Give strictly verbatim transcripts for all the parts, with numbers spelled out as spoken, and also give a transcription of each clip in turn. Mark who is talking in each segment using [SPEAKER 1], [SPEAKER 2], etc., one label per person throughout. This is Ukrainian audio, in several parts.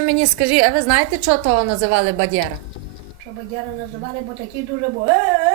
[SPEAKER 1] мені скажіть, а ви знаєте, чого того називали бадєра?
[SPEAKER 2] Що бадяра називали, бо такий дуже був.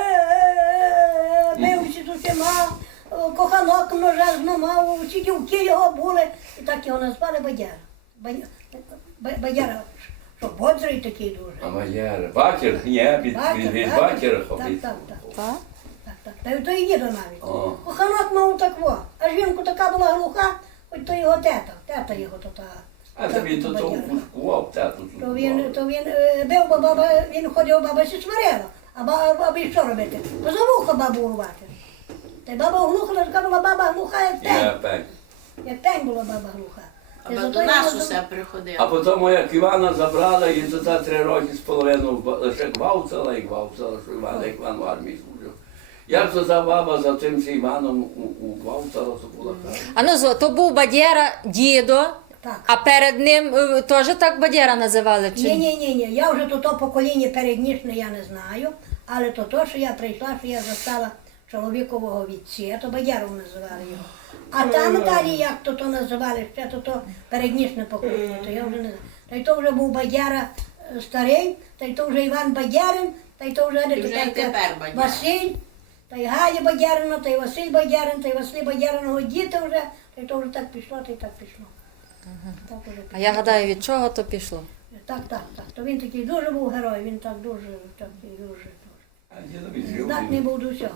[SPEAKER 2] Е-е-е-е, бився з усіма, коханок множезно мав, всі дівки його були. І так його назвали бадяра. Бадя- ба- Бадяра, що бодрий такий дуже.
[SPEAKER 3] А Бадяра. Бакер? Ні, від, від, від Бакера
[SPEAKER 2] Так,
[SPEAKER 3] ходить.
[SPEAKER 2] так, так.
[SPEAKER 1] Так?
[SPEAKER 2] Так, так. Та й то і діда навіть.
[SPEAKER 3] О.
[SPEAKER 2] Коханок мав такво. А жінку така була глуха, хоч то його тета. Тета його то та.
[SPEAKER 3] А тобі то того
[SPEAKER 2] Бадяра.
[SPEAKER 3] пушкував, тату.
[SPEAKER 2] То він, то він е, бив, бо баба, він ходив, баба сі сварила. А ба- бабі що робити? Поза вуха бабу урвати. Та й баба глухла, така була баба глуха, як
[SPEAKER 3] Я
[SPEAKER 2] тень.
[SPEAKER 3] пек.
[SPEAKER 2] Як тень була баба глуха. Та й
[SPEAKER 4] Аби
[SPEAKER 2] зато
[SPEAKER 4] до нас
[SPEAKER 2] його
[SPEAKER 4] усе
[SPEAKER 2] зам-
[SPEAKER 3] А
[SPEAKER 4] приходило.
[SPEAKER 3] потім як Івана забрала і за три роки з половиною ба- лише гвалтала і гвалтала, що Іван, як Іван в армії служив. Як то за баба за тим же Іваном у, у гвалтала, то була так.
[SPEAKER 1] А ну, зо, то був бадєра дідо,
[SPEAKER 2] Так.
[SPEAKER 1] а перед ним е, теж так бадєра називали? Чи
[SPEAKER 2] Ні, ні, ні, ні. Я вже то, то покоління переднішне я не знаю, але то то, що я прийшла, що я застала чоловікового відця, то бадяром називали його. А там далі, як то то називали, ще то то переднішне покоління, то я вже не знаю. Та й то вже був бадяра е, старий, та й то вже Іван Бадярин, та й то вже,
[SPEAKER 4] І вже й тепер Бадяра.
[SPEAKER 2] Василь, та й Галя Бадярина, та й Василь Бадярин, та й Василь Бадяриного діти вже, та й то вже так пішло, та й так пішло. Так уже
[SPEAKER 1] А
[SPEAKER 2] пішло.
[SPEAKER 1] я гадаю, від чого то пішло?
[SPEAKER 2] Так, так, так. То він такий дуже був герой, він так дуже, такий дуже, дуже.
[SPEAKER 3] А дідові жив.
[SPEAKER 2] Здатний був до всього.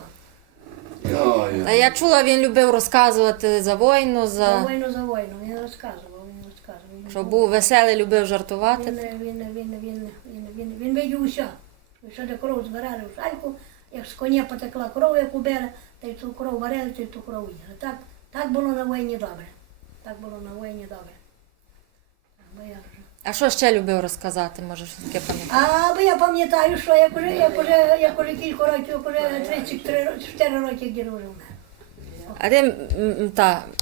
[SPEAKER 3] Йой.
[SPEAKER 1] Та я чула, він любив розказувати за війну,
[SPEAKER 2] За
[SPEAKER 1] за...
[SPEAKER 2] війну, за війну. Він розказував, він розказував. Він
[SPEAKER 1] що був веселий, любив жартувати.
[SPEAKER 2] Він, він, він, він, він, він, він, він видів усе. Що де кров збирали в шальку, як з коня потекла кров, як у бере, та й ту кров варили, та й ту кров їли. Так, так було на війні добре. Так було на війні добре. Так, бо я вже.
[SPEAKER 1] А що ще любив розказати, може, що таке пам'ятаєш?
[SPEAKER 2] А бо я пам'ятаю, що як уже, як уже, як уже кілька років, як уже тридцять чотири роки, як дідо вже вмер.
[SPEAKER 1] А ти, м, м, та,